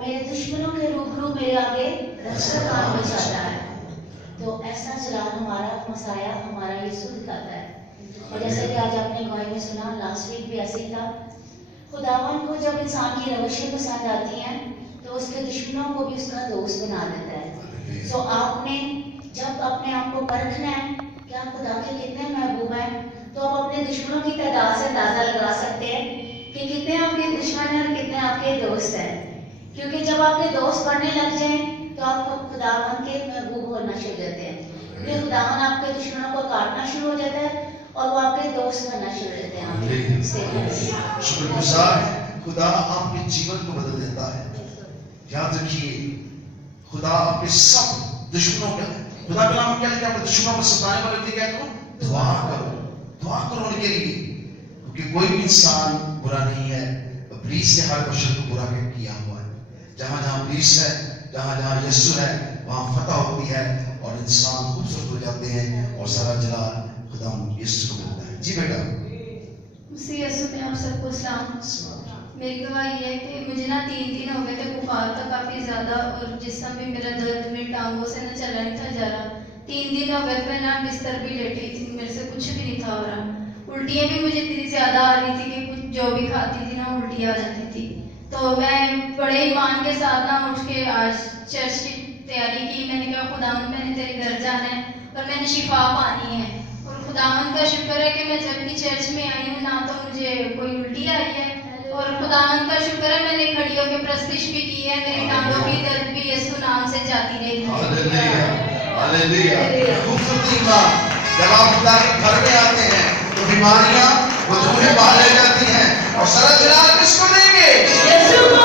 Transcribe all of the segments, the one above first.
میرے دشمنوں کے روبرو میرے آگے دستک کام بچاتا ہے. تو ایسا جلال ہمارا مسایا ہمارا یسوع دکھاتا ہے. اور جیسے کہ آج آپ نے گواہی میں سنا، لاسٹ ویک بھی ایسے ہی تھا. خداوند کو جب انسان کی روشیں پسند آتی ہیں تو اس کے دشمنوں کو بھی اس کا دوست بنا دیتا ہے. سو آپ نے جب اپنے آپ کو پرکھنا ہے کہ آپ خدا کے کتنے محبوب ہیں، تو آپ اپنے دشمنوں کی تعداد سے اندازہ لگا سکتے ہیں کہ کتنے آپ کے دشمن ہیں اور کتنے آپ کے دوست ہیں. کیونکہ جب آپ کے دوست بڑھنے لگ جائیں تو آپ خداوند کے محبوب ہونا شروع ہو جاتے ہیں. کیونکہ خداوند آپ کے دشمنوں کو کاٹنا شروع ہو جاتا ہے اور وہ آپ کے دوست بننا شروع ہو جاتے ہیں. شکر گزار خدا آپ کے جیون کو بدل دیتا ہے. یاد رکھیے خدا آپ کے سب دشمنوں کا، خدا کا نام کیا لکھا ہے؟ دشمنوں کو ستانے والے کے کیا کرو؟ دعا کرو. دعا کرو ان کے لیے، کیونکہ کوئی بھی انسان برا نہیں ہے. ابلیس نے ہر بشر کو برا کیا ہوا ہے. جہاں جہاں ابلیس ہے، جہاں جہاں یسوع ہے، وہاں فتح ہوتی ہے اور انسان خوبصورت ہو جاتے ہیں اور سارا جلال خدا یسوع کو ملتا ہے. جی بیٹا. مسیح یسوع میں آپ سب کو سلام. میری گواہی یہ ہے کہ مجھے نا 3 دن ہو گئے تھے، بخار تھا کافی زیادہ اور جسم بھی میرا درد میں ٹانگوں سے نہ چلا نہیں تھا جا رہا. 3 دن ہو گئے میں نا بستر بھی لیٹی تھی، میرے سے کچھ بھی نہیں تھا ہو رہا. الٹیاں بھی مجھے اتنی زیادہ آ رہی تھی کہ کچھ جو بھی کھاتی تھی نا الٹی آ جاتی تھی. تو میں بڑے ایمان کے ساتھ نا اٹھ کے آج چرچ کی تیاری کی. میں نے کہا خداوند میں نے تیرے گھر جانا ہے اور میں نے شفا پانی ہے. اور خداوند کا شکر ہے کہ میں جب بھی چرچ میں آئی ہوں نہ تو مجھے کوئی الٹی آئی ہے، اور خداوند کا شکر ہے میں نے کھڑی ہو کے پرستش بھی کی ہے. میری ٹانگوں کی درد بھی یسوع نام سے جاتی رہی. ہاللیلویا ہاللیلویا. خوبصورتی ماں، جب آپ خدا کے گھر میں آتے ہیں تو بیماریاں وجوہ باہر رہ جاتی ہیں اور سارا جلال کس کو دیں گے؟ یسوع کو.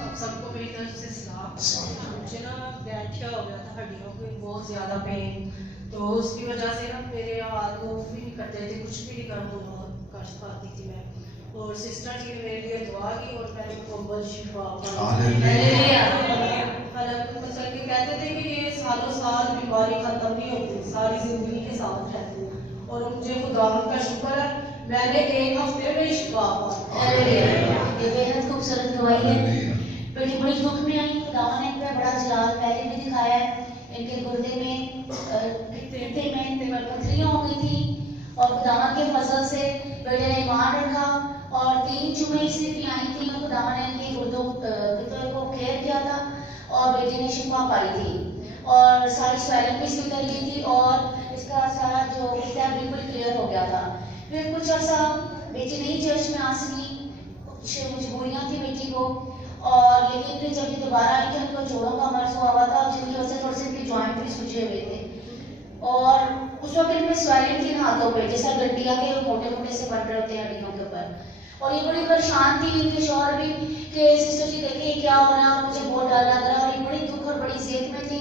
آپ سب کو میری طرف سے سلام. مجھے نا گٹھیا ہو گیا تھا، ہڈیوں کو بہت زیادہ پین، تو اس کی وجہ سے نا میرے ہاتھ کو بھی نہیں کرتے تھے، کچھ بھی نہیں کر پاتی تھی میں. اور سسٹر جی نے میرے لیے دعا کی اور میں نے مکمل شفا پائی. حالانکہ مسل کے کہتے تھے کہ یہ سالوں سال بیماری ختم نہیں ہوتی، ساری زندگی کے ساتھ رہتی ہے. اور مجھے خداوند کا شکر ہے میں نے 1 ہفتے میں شفا پائی. یہ بےحد خوبصورت گواہی ہے. بیٹی بڑی دکھ میں آئی، خداوند نے اتنا بڑا جلال پہلے بھی دکھایا ہے. ان کے گردے میں پیٹے میں پتھریاں ہو گئی تھی اور خداوند کے فضل سے بیٹے نے ایمان رکھا اور 3 جمعے صرف ہی آئی تھی اور خداوند نے ان کے گردوں کو کھیر کیا تھا اور بیٹی نے شفا پائی تھی اور ساری سویلنگ بھی اس کی اتر گئی تھی اور اس کا سارا جو ہے بالکل کلیئر ہو گیا تھا. پھر کچھ عرصہ بیٹی نہیں چرچ میں آ سکی، کچھ مجبوریاں تھی بیٹی کو، اور لیکن پھر جب یہ دوبارہ آئی کہ ان کو جوڑوں کا مرض ہوا تھا جن کی وجہ سے تھوڑے سے ان کے جوائنٹ بھی سوجے ہوئے تھے اور اس وقت ان میں سویلنگ تھی ہاتھوں پہ جیسا گنڈیا کے موٹے موٹے سے بن رہے ہوتے ہیں ہڈیوں کے اوپر. اور یہ بڑی پریشان تھی ان کے شوہر بھی کہ سسٹر جی دیکھیں کیا ہو رہا، مجھے بہت ڈر لگ رہا. اور یہ بڑی دکھ اور بڑی ضد میں تھی،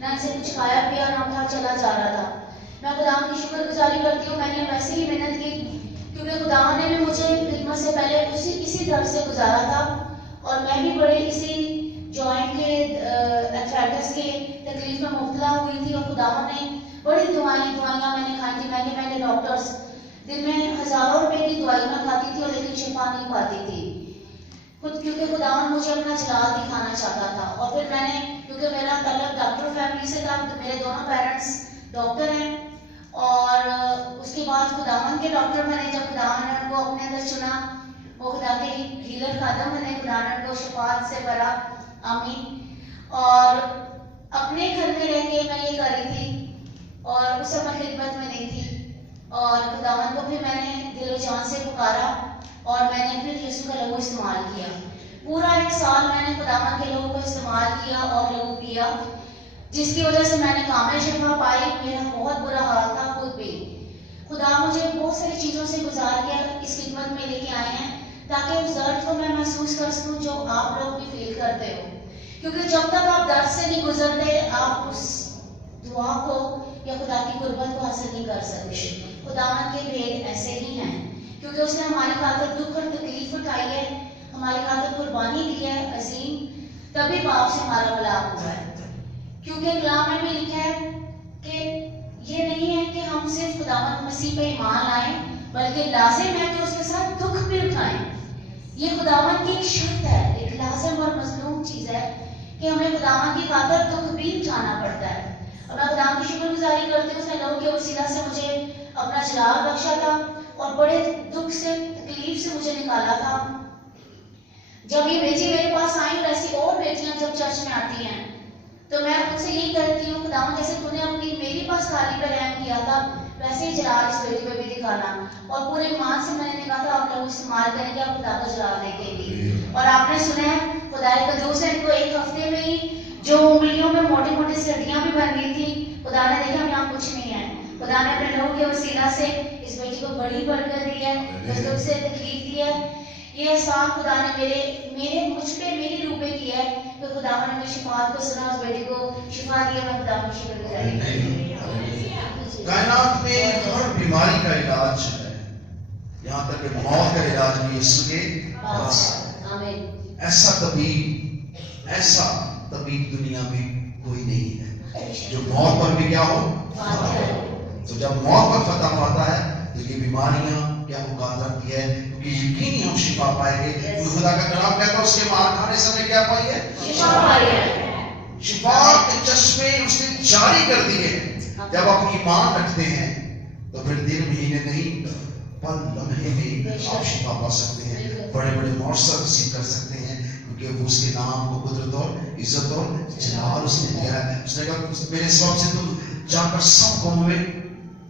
نہ ان سے کچھ کھایا پیا نہ تھا، چلا جا رہا تھا. میں خدا کی شکر گزاری کرتی ہوں، میں نے ویسے ہی محنت کی کیونکہ خدا نے بھی مجھے خدمت سے پہلے اسی طرف سے گزارا تھا اور میں بھی بڑے اسی جوائنٹ کے ایتھرائٹس کے تکلیف میں مبتلا ہوئی تھی. اور خدا نے بڑی دوائیاں میں نے کھائی تھی، مہنگے ڈاکٹرس، دن میں ہزاروں روپے کی دوائی میں کھاتی تھی اور لیکن شفا نہیں پاتی تھی کیونکہ خدا مجھے اپنا جلال دکھانا چاہتا تھا. اور پھر میں نے کیونکہ میرا تعلق ڈاکٹر فیملی سے تھا، میرے دونوں پیرنٹس ڈاکٹر ہیں اور اس کے بعد خداوند کے ڈاکٹر میں نے جب خداوند نے ان کو اپنے اندر چنا، وہ خدا کے ہیلر خادم بنے، خدا نے ان کو شفاعت سے بھرا. آمین. اور اپنے گھر میں رہ کے میں یہ کر رہی تھی اور اس وقت خدمت میں نہیں تھی اور خداوند کو پھر میں نے دل و جان سے پکارا اور میں نے پھر یسوع کا لہو استعمال کیا. پورا 1 سال میں نے خداوند کے لہو کو استعمال کیا اور لہو پیا، جس کی وجہ سے میں نے کامل شفا پائی. میرا بہت برا حال تھا خود بھی. خدا مجھے بہت ساری چیزوں سے گزار کے اس خدمت میں لے کے آئے ہیں تاکہ اس درد کو میں محسوس کر سکوں جو آپ لوگ بھی فیل کرتے ہو. کیونکہ جب تک آپ درد سے نہیں گزرتے آپ اس دعا کو یا خدا کی قربت کو حاصل نہیں کر سکتے. خداوند کے بھید ایسے ہی ہیں کیونکہ اس نے ہماری خاطر دکھ اور تکلیف اٹھائی ہے، ہماری خاطر قربانی دی ہے عظیم، تبھی باپ سے ہمارا ملاپ ہوا ہے. کیونکہ کلام میں بھی لکھا ہے کہ یہ نہیں ہے کہ ہم صرف خداوند مسیح پہ ایمان لائیں بلکہ لازم ہے کہ اس کے ساتھ دکھ بھی اٹھائیں. یہ خداوند کی ایک شرط ہے، ایک لازم اور مظلوم چیز ہے کہ ہمیں خداوند کی خاطر دکھ بھی اٹھانا پڑتا ہے. اور میں خداوند کی شکر گزاری کرتی ہوں، اس نے لہو کے وسیلہ سے مجھے اپنا جلال بخشا تھا اور بڑے دکھ سے تکلیف سے مجھے نکالا تھا. جب یہ بیٹی میرے پاس آئی اور ایسی اور بیٹیاں جب چرچ میں آتی ہیں تو میں خود سے یہی کرتی ہوں، خداوند جیسے تو نے اپنی میری پاس خالی پہ رحم کیا تھا ویسے ہی جلال اس بیٹی پہ بھی دکھانا. اور پورے ایمان سے میں نے کہا تھا آپ لوگ استعمال کریں گے، آپ خدا کا جلال دیکھیں گے. اور آپ نے سنا ہے خدا قدوس نے ان کو ایک ہفتے میں ہی جو انگلیوں میں موٹی موٹی سڑیاں بھی بن گئی تھی، خدا نے دیکھا یہاں کچھ نہیں ہے. خدا نے اپنے لہو کے وسیلہ سے اس بیٹی کو بڑی برکت دی ہے، اس دکھ سے تکلیف دی ہے. یہ احسان خدا نے میرے مجھ پہ میری روح پہ کیا ہے کہ خدا نے میری شفاعت کو سنا، اس بیٹی کو شفا دیا. میں خدا کی شکر گزاری. کائنات میں ہر بیماری کا علاج ہے، یہاں تک کہ موت کا علاج بھی یسوع کے پاس ہے. آمین. ایسا طبیب دنیا میں کوئی نہیں ہے جو موت پر بھی کیا ہو. تو جب موت پر فتح پاتا ہے تو یہ بیماریاں کیا اوقات رکھتی ہے، کیونکہ یقینی ہم شفا پائیں گے. کیونکہ خدا کا کلام کہتا ہے اس کے مار کھانے سے ہمیں کیا پائی ہے؟ شفا پائی ہے. شفا کے چشمے اس نے جاری کر دیے. جب آپ ایمان رکھتے ہیں تو پھر دن مہینے نہیں پل لمحے میں آپ شفا پا سکتے ہیں، بڑے بڑے معجزات رسید کر سکتے ہیں، کیونکہ وہ اس کے نام کو قدرت اور عزت اور جلال اس نے دیا ہے. اس نے کہا میرے سبب سے تم جا کر سب قوموں میں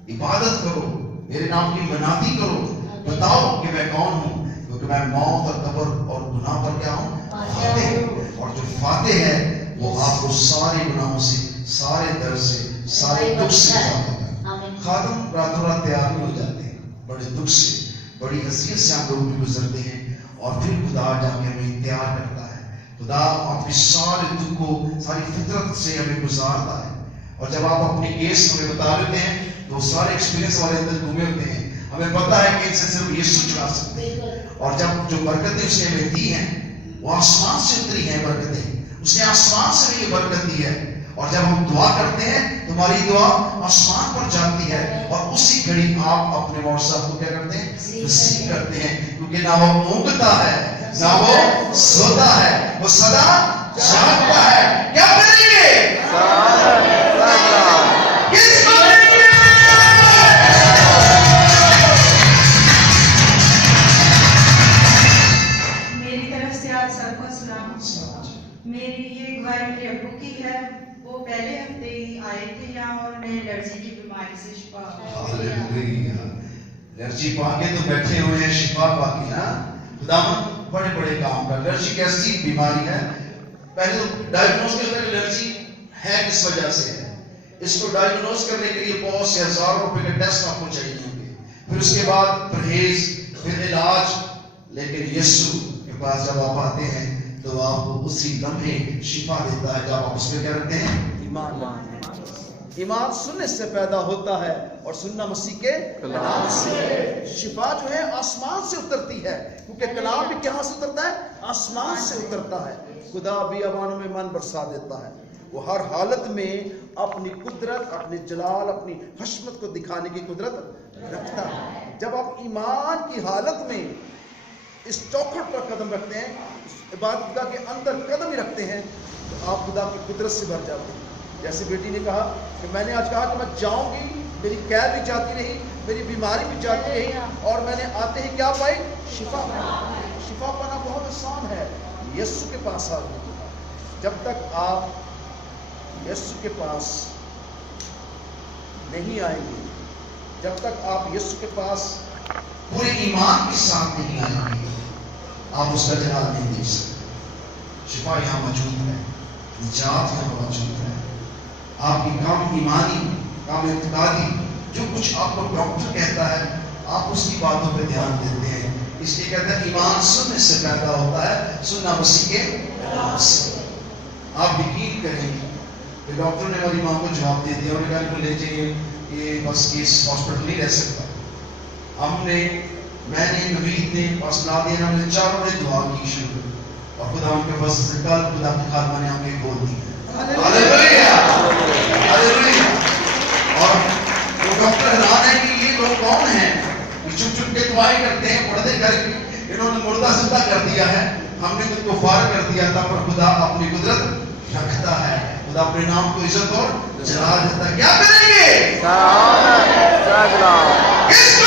عبادت کرو، میرے نام کی منادی کرو، بتاؤ کہ میں کون ہوں، کیونکہ میں موت اور قبر اور گناہ پر کیا ہوں؟ فاتح. اور جو فاتح ہے وہ آپ کو سارے گناہوں سے، سارے درد سے، سارے دکھ سے نجات دیتا ہے. خادم راتوں رات تیار نہیں ہو جاتے، بڑے دکھ سے، بڑی اذیت سے ہم لوگ بھی گزرتے ہیں، اور پھر خدا جا کے ہمیں تیار کرتا ہے. خدا اپنے سارے دکھ کو ساری فطرت سے ہمیں گزارتا ہے. اور جب آپ اپنے کیس ہمیں بتا دیتے ہیں تو سارے ایکسپیرینس ہمارے اندر گھومے ہوتے ہیں. ہمیں پتا ہے کہ ان سے صرف یسوع چھڑا سکتے ہیں. اور جب جو برکتیں اس نے ہمیں دی ہیں وہ آسمان سے اتری ہیں برکتیں، اس نے آسمان سے ہمیں یہ برکت دی ہے. اور جب ہم دعا کرتے ہیں تو ہماری دعا آسمان پر جاتی ہے، اور اسی گھڑی آپ اپنے معجزات کو کیا کرتے ہیں؟ رسیو کرتے ہیں. کیونکہ نہ وہ اونگتا ہے نہ وہ سوتا ہے، وہ سدا جاگتا ہے. کیا کریں گے؟ میری طرف سے آپ سب کو سلام. میری یہ گواہی میرے ابو کی ہے. وہ پہلے ہفتے ہی آئے تھے یہاں اور انہیں الرجی کی بیماری سے شفا ہوئی. الرجی پا کے تو بیٹھے ہوئے ہیں، شفا پا کے. خداوند بڑے بڑے کام کا. الرجی کیسی بیماری ہے؟ پہلے تو ڈائگنوز کرتے ہیں الرجی ہے کس وجہ سے ہے. اس کو ڈائگنوز کرنے کے لیے بہت سے ہزاروں روپے کے ٹیسٹ آپ کو چاہیے ہوں گے، پھر اس کے بعد پرہیز، پھر علاج. لیکن یسوع کے پاس جب آپ آتے ہیں تو آپ کو اسی لمحے شفا دیتا ہے جب آپ اس میں کیا رکھتے ہیں؟ ایمان. ایمان سننے سے پیدا ہوتا ہے اور سننا مسیح کے کلام سے. شفا جو ہے آسمان سے اترتی ہے، کیونکہ کلام بھی کہاں سے اترتا ہے؟ آسمان سے اترتا ہے. خدا بھی ایوانوں میں من برسا دیتا ہے. وہ ہر حالت میں اپنی قدرت، اپنی جلال، اپنی حشمت کو دکھانے کی قدرت رکھتا ہے. جب آپ ایمان کی حالت میں اس چوکھٹ پر قدم رکھتے ہیں، اس عبادت گاہ کے اندر قدم ہی رکھتے ہیں، تو آپ خدا کی قدرت سے بھر جاتے ہیں. جیسے بیٹی نے کہا کہ میں نے آج کہا کہ میں جاؤں گی، میری قید بھی جاتی رہی، میری بیماری بھی جاتی رہی، اور میں نے آتے ہی کیا پائی؟ شفا. شفا پانا بہت آسان ہے. یسوع کے پاس آ گئے. جب تک آپ یسوع کے پاس نہیں آئیں گے، جب تک آپ یسوع کے پاس پورے ایمان کے ساتھ نہیں آئیں گے، آپ اس کا جلال نہیں دیکھ سکتے. شفا یہاں موجود ہے، نجات یہاں موجود ہے. آپ کی کام ایمانی، کام اعتقادی، جو کچھ آپ کو ڈاکٹر کہتا ہے آپ اس کی باتوں پہ دھیان دیتے ہیں. اس لیے کہتا ہے ایمان سننے سے پیدا ہوتا ہے، سننا مسیح کے کلام سے. آپ یقین کریں گے کہ ڈاکٹر نے ہماری ماں کو جواب دے دیا، انہوں نے کہا لے جائیے، یہ بس کیس ہاسپٹل نہیں رہ سکتا. میں نے نوید نے فاصلہ دیا، ہم نے چاروں نے دعا کی شروع، اور خدا ان کے فضل سے کل خدا کی خادمہ نے ہمیں کھول دی. ہاللیلویا ہاللیلویا. اور وہ ڈاکٹر حیران ہے کہ یہ لوگ کون ہیں، چھپ چھپ کے دعائیں کرتے ہیں، پردے کر کے انہوں نے مردہ زندہ کر دیا ہے, ہم نے ان کو فارغ کر دیا تھا, پر خدا اپنی قدرت رکھتا ہے, خدا اپنے نام کو عزت اور جلال دیتا ہے. کیا کریں گے؟ کس کو